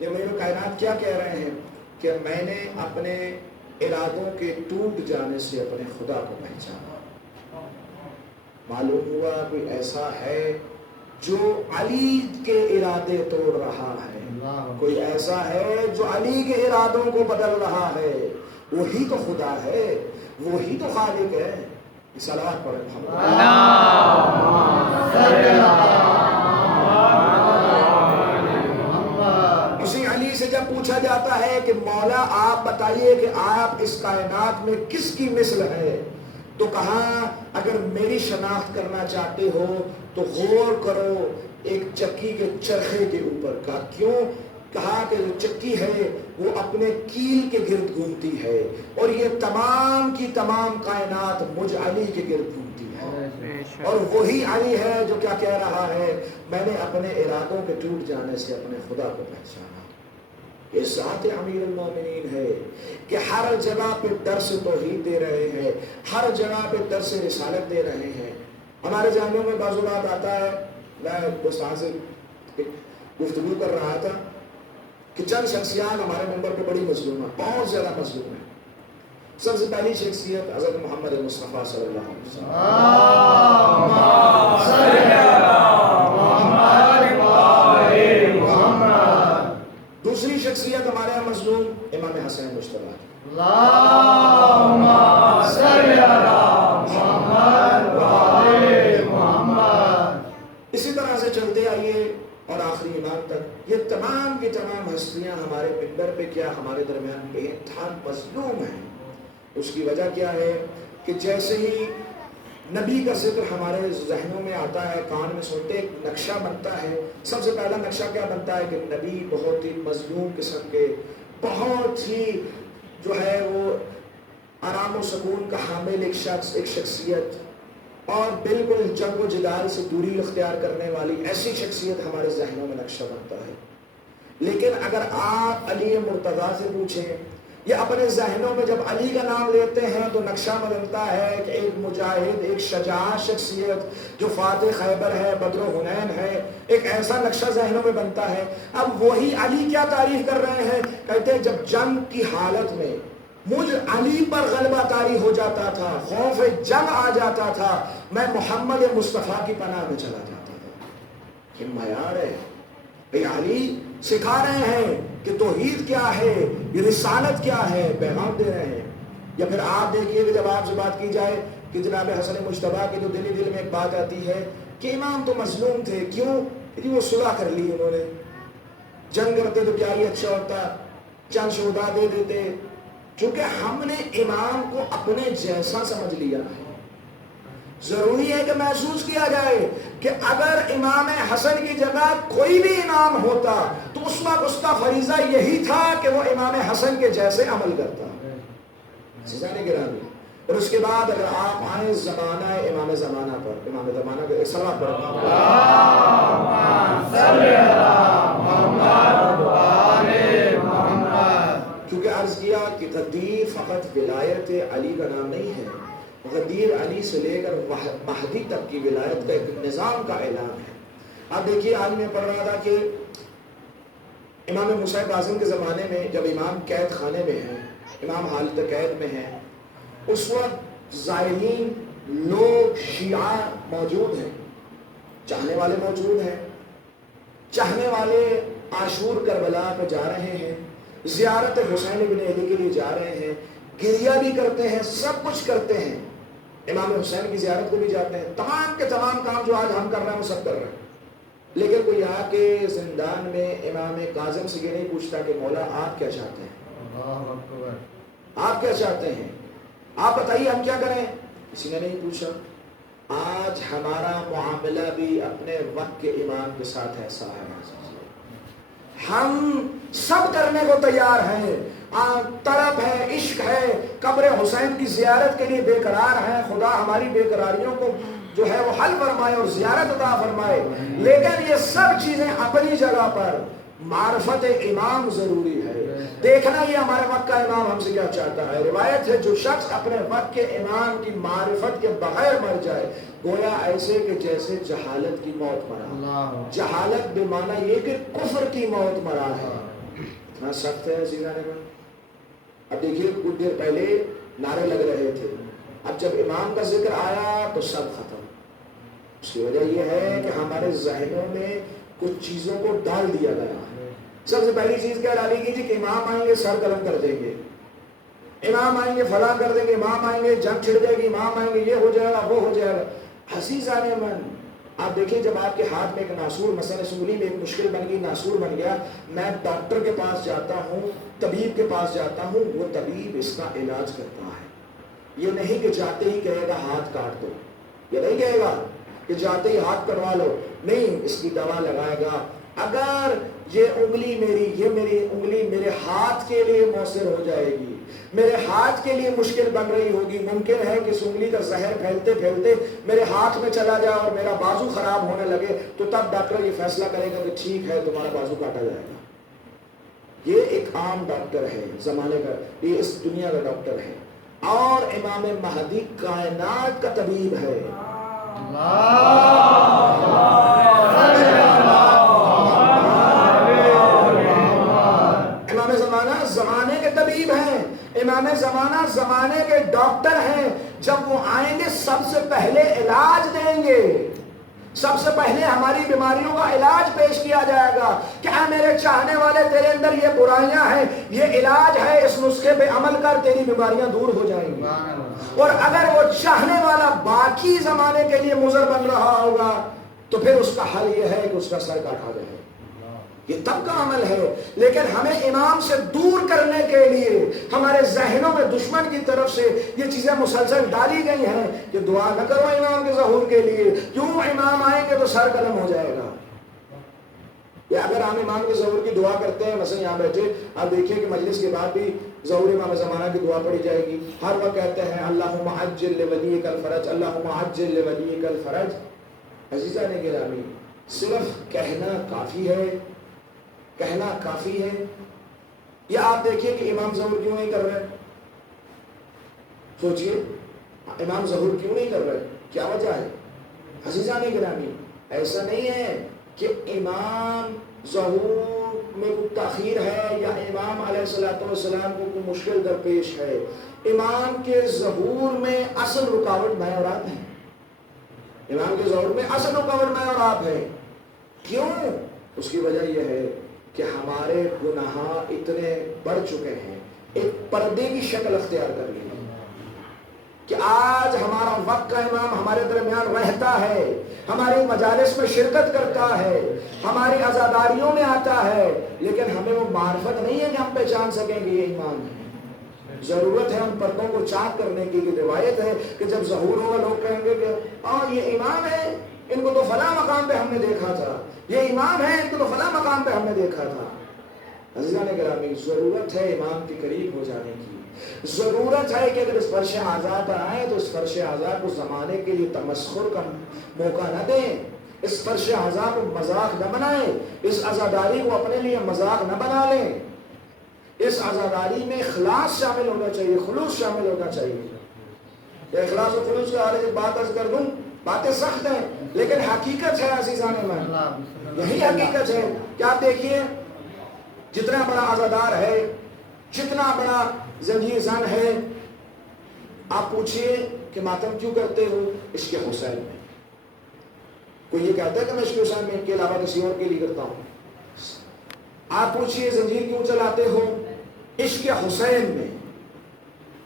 کہ میرے کائنات کیا کہہ رہے ہیں کہ میں نے اپنے ارادوں کے ٹوٹ جانے سے اپنے خدا کو پہچانا. معلوم ہوا کوئی ایسا ہے جو علی کے ارادے توڑ رہا ہے, کوئی ایسا ہے جو علی کے ارادوں کو بدل رہا ہے. وہی تو خدا ہے, وہی تو خالق ہے. صلوات پڑھیں اسی علی سے جب پوچھا جاتا ہے کہ مولا آپ بتائیے کہ آپ اس کائنات میں کس کی مثل ہے, تو کہا اگر میری شناخت کرنا چاہتے ہو تو غور کرو ایک چکی کے چرخے کے اوپر کا. کیوں؟ کہا کہ جو چکی ہے وہ اپنے کیل کے گرد گھومتی ہے اور یہ تمام کی تمام کائنات مجھ علی کے گرد گھومتی ہے. اور وہی علی ہے جو کیا کہہ رہا ہے, میں نے اپنے ارادوں کے ٹوٹ جانے سے اپنے خدا کو پہچانا. یہ ذات امیر المومنین ہے کہ ہر جگہ پہ درس توحید دے رہے ہیں, ہر جگہ پہ درس رسالت دے رہے ہیں. ہمارے ذہنوں میں بعض اوقات آتا ہے, میں استاد سے گفتگو کر رہا تھا کہ چند شخصیات ہمارے منبر پہ بڑی مظلوم ہیں, بہت زیادہ مظلوم ہیں. سب سے پہلی شخصیت حضرت محمد مصطفیٰ صلی اللہ علیہ وسلم. دوسری شخصیت ہمارے یہاں مظلوم امام حسین مجتبی. اسی طرح سے چلتے آئیے اور آخری امام تک. یہ تمام کی تمام ہستیاں ہمارے منبر پہ کیا ہمارے درمیان بے انتہا مظلوم ہیں. اس کی وجہ کیا ہے کہ جیسے ہی نبی کا ذکر ہمارے ذہنوں میں آتا ہے, کان میں سنتے, ایک نقشہ بنتا ہے. سب سے پہلا نقشہ کیا بنتا ہے کہ نبی بہت ہی مظلوم قسم کے, بہت ہی جو ہے وہ آرام و سکون کا حامل ایک شخص, ایک شخصیت, اور بالکل جنگ و جدال سے دوری اختیار کرنے والی ایسی شخصیت ہمارے ذہنوں میں نقشہ بنتا ہے. لیکن اگر آپ علی مرتضیٰ سے پوچھیں, یہ اپنے ذہنوں میں جب علی کا نام لیتے ہیں تو نقشہ بدلتا ہے کہ ایک مجاہد, ایک شجاع شخصیت جو فاتح خیبر ہے, بدر و حنین ہے, ایک ایسا نقشہ ذہنوں میں بنتا ہے. اب وہی علی کیا تعریف کر رہے ہیں, کہتے ہیں جب جنگ کی حالت میں مجھ علی پر غلبہ طاری ہو جاتا تھا, خوف جنگ آ جاتا تھا, میں محمد مصطفیٰ کی پناہ میں چلا جاتا تھا. یہ معیار ہے. علی سکھا رہے ہیں کہ توحید کیا ہے, یہ رسالت کیا ہے, پیغام دے رہے ہیں. یا پھر آپ دیکھیے کہ جب آپ سے بات کی جائے کہ جناب حسن مجتبیٰ کی تو دل میں ایک بات آتی ہے کہ امام تو مظلوم تھے, کیوں کہ وہ صلح کر لی انہوں نے, جنگ کرتے تو کیا ہی اچھا ہوتا, چند شہداء دے دیتے. چونکہ ہم نے امام کو اپنے جیسا سمجھ لیا ہے. ضروری ہے کہ محسوس کیا جائے کہ اگر امام حسن کی جگہ کوئی بھی امام ہوتا تو اس وقت اس کا فریضہ یہی تھا کہ وہ امام حسن کے جیسے عمل کرتا. عزیزان گرامی, اور اس کے بعد اگر آپ آئیں زمانہ امام زمانہ پر, امام زمانہ کے صلوات پڑھیں, کیونکہ عرض کیا کہ غدیر فقط ولایت علی کا نام نہیں ہے, غدیر علی سے لے کر مہدی تک کی ولایت کا ایک نظام کا اعلان ہے. آپ دیکھیے, آج میں پڑھ رہا تھا کہ امام موسیٰ کاظم کے زمانے میں جب امام قید خانے میں ہیں, امام حالت قید میں ہیں, اس وقت زائرین لوگ شیعہ موجود ہیں, چاہنے والے موجود ہیں, چاہنے والے عاشور کربلا پہ جا رہے ہیں, زیارت حسین ابن علی کے لیے جا رہے ہیں, گریہ بھی کرتے ہیں, سب کچھ کرتے ہیں, امام حسین کی زیارت کو بھی جاتے ہیں. تمام کے تمام کام جو آج ہم کر رہے ہیں وہ سب کر رہے ہیں. لیکن کوئی آ کے زندان میں امام کاظم سے یہ نہیں پوچھتا کہ مولا آپ کیا چاہتے ہیں, آپ کیا چاہتے ہیں, آپ بتائیے ہم کیا کریں. کسی نے نہیں پوچھا. آج ہمارا معاملہ بھی اپنے وقت کے امام کے ساتھ ایسا ہے, ہم سب کرنے کو تیار ہیں, طلب ہے, عشق ہے, قبر حسین کی زیارت کے لیے بے قرار ہیں. خدا ہماری بے قراریوں کو جو ہے وہ حل فرمائے اور زیارت عطا فرمائے. لیکن یہ سب چیزیں اپنی جگہ پر, معرفت امام ضروری ہے. دیکھنا یہ ہمارے وقت کا امام ہم سے کیا چاہتا ہے. روایت ہے جو شخص اپنے وقت کے امام کی معرفت کے بغیر مر جائے گویا ایسے کہ جیسے جہالت کی موت مرا. جہالت بمعنی یہ کہ کفر کی موت مرا ہے. اتنا سخت ہے عزیزان میں. اب دیکھیے کچھ دیر پہلے نعرے لگ رہے تھے، اب جب امام کا ذکر آیا تو سب ختم. اس کی وجہ یہ ہے کہ ہمارے ذہنوں میں کچھ چیزوں کو ڈال دیا گیا ہے. سب سے پہلی چیز کیا ڈالی گئی تھی کہ امام آئیں گے سر قلم کر دیں گے، امام آئیں گے فلاں کر دیں گے، امام آئیں گے جنگ چھڑ جائے گی، امام آئیں گے یہ ہو جائے گا وہ ہو جائے گا. عزیزان من، آپ دیکھیں جب آپ کے ہاتھ میں ایک ناسور، مثلا اس انگلی میں ایک مشکل بن گئی، ناسور بن گیا، میں ڈاکٹر کے پاس جاتا ہوں، طبیب کے پاس جاتا ہوں، وہ طبیب اس کا علاج کرتا ہے. یہ نہیں کہ جاتے ہی کہے گا ہاتھ کاٹ دو، یہ نہیں کہے گا کہ جاتے ہی ہاتھ کٹوا لو، نہیں، اس کی دوا لگائے گا. اگر یہ انگلی میری، یہ میری انگلی میرے ہاتھ کے لیے مؤثر ہو جائے گی، میرے ہاتھ کے لیے مشکل بن رہی ہوگی، ممکن ہے کہ اس انگلی کا زہر پھیلتے پھیلتے میرے ہاتھ میں چلا جائے اور میرا بازو خراب ہونے لگے، تو تب ڈاکٹر یہ فیصلہ کرے گا کہ ٹھیک ہے تمہارا بازو کاٹا جائے گا. یہ ایک عام ڈاکٹر ہے زمانے کا، یہ اس دنیا کا ڈاکٹر ہے. اور امام مہدی کائنات کا طبیب ہے. امام زمانہ زمانے کے طبیب ہیں، امام زمانہ زمانے کے ڈاکٹر ہیں. جب وہ آئیں گے سب سے پہلے علاج دیں گے، سب سے پہلے ہماری بیماریوں کا علاج پیش کیا جائے گا کہ اے میرے چاہنے والے تیرے اندر یہ برائیاں ہیں، یہ علاج ہے، اس نسخے پہ عمل کر، تیری بیماریاں دور ہو جائیں گی. اور اگر وہ چاہنے والا باقی زمانے کے لیے مضر بن رہا ہوگا تو پھر اس کا حل یہ ہے کہ اس کا سر کاٹا جائے. یہ تب کا عمل ہے. لیکن ہمیں امام سے دور کرنے کے لیے ہمارے ذہنوں میں دشمن کی طرف سے یہ چیزیں مسلسل ڈالی گئی ہیں کہ دعا نہ کرو امام کے ظہور کے لیے، کیوں امام آئیں گے تو سر قلم ہو جائے گا. یا اگر ہم امام کے ظہور کی دعا کرتے ہیں، مثلا یہاں بیٹھے آپ دیکھیے کہ مجلس کے بعد بھی ظہور امام زمانہ کی دعا پڑھی جائے گی. ہر وقت کہتے ہیں اللہم عجل لولیک الفرج، اللہم عجل لولیک الفرج. عزیزان گرامی، صرف کہنا کافی ہے؟ کہنا کافی ہے؟ یا آپ دیکھیے کہ امام ظہور کیوں نہیں کر رہے؟ سوچئے امام ظہور کیوں نہیں کر رہے؟ کیا وجہ ہے؟ عزیزان گرامی، ایسا نہیں ہے کہ امام ظہور میں کوئی تاخیر ہے یا امام علیہ السلام کو کوئی مشکل درپیش ہے. امام کے ظہور میں اصل رکاوٹ میں اور آپ ہے. امام کے ظہور میں اصل رکاوٹ میں اور آپ ہے. کیوں؟ اس کی وجہ یہ ہے کہ ہمارے گناہ اتنے بڑھ چکے ہیں، ایک پردے کی شکل اختیار کر لی کہ آج ہمارا وقت کا امام ہمارے درمیان رہتا ہے، ہماری مجالس میں شرکت کرتا ہے، ہماری عزاداریوں میں آتا ہے، لیکن ہمیں وہ معرفت نہیں ہے کہ ہم پہچان سکیں کہ یہ امام ہے. ضرورت ہے ان پردوں کو چاک کرنے کی. روایت ہے کہ جب ظہور ہوگا لوگ کہیں گے کہ یہ امام ہے، ان کو تو فلاں مقام پہ ہم نے دیکھا تھا، یہ امام ہے، ان کو تو فلاں مقام پہ ہم نے دیکھا تھا. عزیزان گرامی، ضرورت ہے امام کے قریب ہو جانے کی. ضرورت ہے کہ اگر اس فرش اعضاء پر آئیں تو اس فرش اعضاء کو زمانے کے لیے تمسخر کا موقع نہ دیں، اس فرش اعضاء کو مذاق نہ بنائیں، اس عزاداری کو اپنے لیے مذاق نہ بنا لیں. اس عزاداری میں اخلاص شامل ہونا چاہیے، خلوص شامل ہونا چاہیے. اخلاص و خلوص کے حوالے سے بات عرض کر دوں، باتیں سخت ہیں لیکن حقیقت ہے عزیزان من، یہی حقیقت ہے کہ آپ دیکھیے جتنا بڑا عزادار ہے، جتنا بڑا زنجیر زن ہے، آپ پوچھئے کہ ماتم کیوں کرتے ہو؟ عشق حسین میں. کوئی یہ کہتا ہے کہ میں عشق حسین میں کے علاوہ کسی اور کے لیے کرتا ہوں؟ آپ پوچھئے زنجیر کیوں چلاتے ہو؟ عشق حسین میں.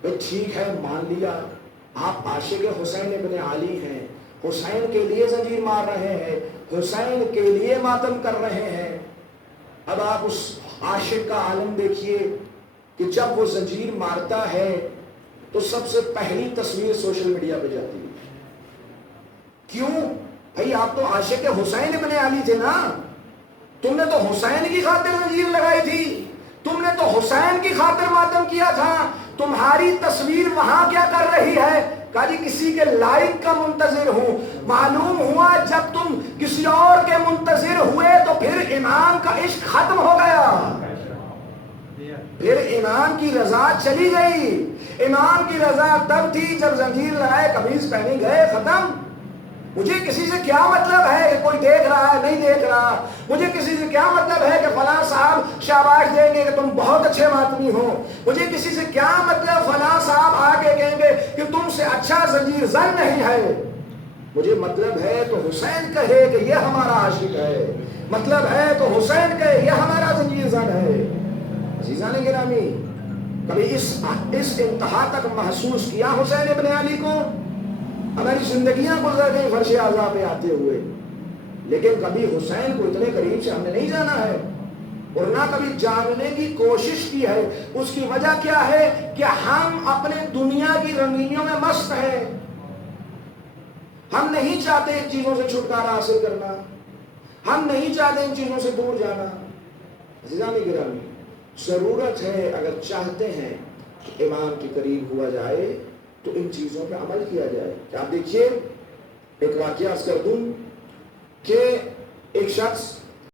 بھئی ٹھیک ہے، مان لیا آپ عاشق حسین ابن علی ہیں، حسین کے لیے زنجیر مار رہے ہیں، حسین کے لیے ماتم کر رہے ہیں. اب آپ اس عاشق کا عالم دیکھیے کہ جب وہ زنجیر مارتا ہے تو سب سے پہلی تصویر سوشل میڈیا پہ جاتی ہے. کیوں؟ بھئی آپ تو عاشق حسین ابن علی تھے نا، تم نے تو حسین کی خاطر زنجیر لگائی تھی، تم نے تو حسین کی خاطر ماتم کیا تھا. تمہاری تصویر وہاں کیا کر رہی ہے؟ کہا جی کسی کے لائک کا منتظر ہوں. معلوم ہوا جب تم کسی اور کے منتظر ہوئے تو پھر امام کا عشق ختم ہو گیا، پھر امام کی رضا چلی گئی. امام کی رضا تب تھی جب زنجیر لگائے، قمیض پہنی گئے، ختم. مجھے کسی سے کیا مطلب ہے کہ کوئی دیکھ رہا ہے نہیں دیکھ رہا، مجھے کسی سے کیا مطلب ہے کہ فلاں صاحب شاباش دیں گے کہ تم بہت اچھے ماتمی ہو، مجھے کسی سے کیا مطلب فلاں صاحب آگے کہیں گے کہ تم سے اچھا زنجیر زن نہیں ہے، مجھے مطلب ہے تو حسین کہے کہ یہ ہمارا عاشق ہے، مطلب ہے تو حسین کہے یہ ہمارا زنجیر زن ہے۔ عزیزان گرامی، کبھی اس انتہا تک محسوس کیا حسین ابن علی کو؟ ہماری زندگیاں گزر گئی فرش اعضاء پہ آتے ہوئے، لیکن کبھی حسین کو اتنے قریب سے ہم نے نہیں جانا ہے اور نہ کبھی جاننے کی کوشش کی ہے۔ اس کی وجہ کیا ہے کہ ہم اپنے دنیا کی رنگینیوں میں مست ہیں، ہم نہیں چاہتے ان چیزوں سے چھٹکارا حاصل کرنا، ہم نہیں چاہتے ان چیزوں سے دور جانا۔ عزیزان گرامی، ضرورت ہے اگر چاہتے ہیں کہ امام کے قریب ہوا جائے تو ان چیزوں پہ عمل کیا جائے۔ کہ آپ دیکھیے، ایک واقعہ عرض کر دوں کہ ایک شخص